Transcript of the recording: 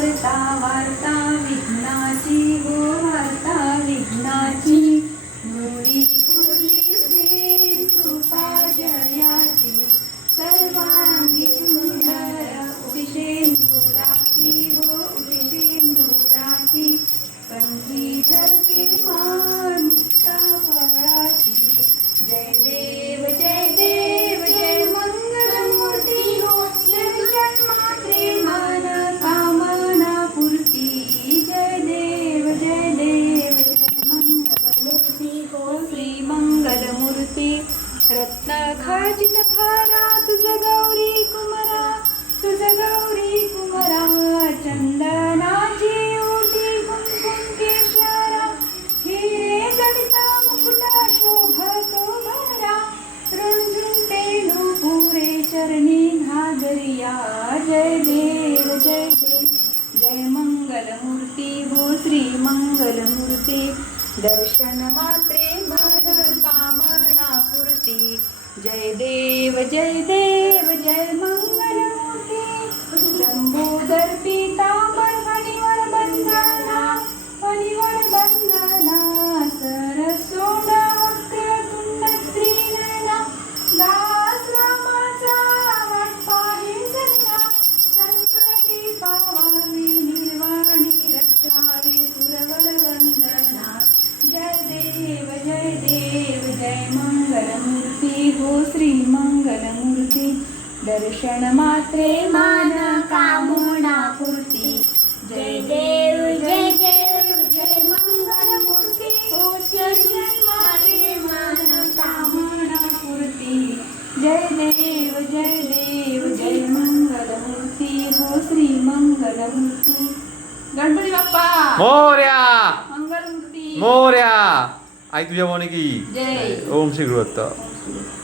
करता वार्ता विघ्नाची हो वार्ता विघ्नाची मोरी पुरली से कृपा जयाची सर्वांगी सुंदर उषेंदुराची हो उषेंदुराची कंठी धरती मान मुक्ता फळाची जय देव जय देव जय मंगलमूर्ती हो मात्रे मन कामना पूर्ती जय देव जय मंगलमूर्ती हो श्री मंगलमूर्ती रत्न खचित फारा तुझ गौरी कुमरा चंदनाची ओटी कुंकुम केशरा हिरे जडिता मुकुटा शोभतो भरा ऋणझुंटे नुपुरे चरणी घागरिया जय देव जय मंगलमूर्ती हो श्री मंगलमूर्ती दर्शन मात्रे मन कामना पूर्ती जय देव जय मंगलमूर्ती शंभोदर पीतांबर फणीवर बंधना सरसोडा वक्रतुंड त्रिनयना दास रामाचा वाट पाहे सजना संकटी पावावे निर्वाणी रक्षावे सुरवर वंदना जय देव जय मंगलमूर्ती हो श्री मंगलमूर्ती दर्शन मात्रे मन कामना पूर्ती जय देव जय मंगलमूर्ती हो दर्शन मात्रे मन कामना पूर्ती जय देव जय मंगलमूर्ती हो श्री मंगलमूर्ती गणपती बाप्पा मोरया मंगलमूर्ती मोरया आई तुझ्या मोने की जय ओम श्री गुरुदत्त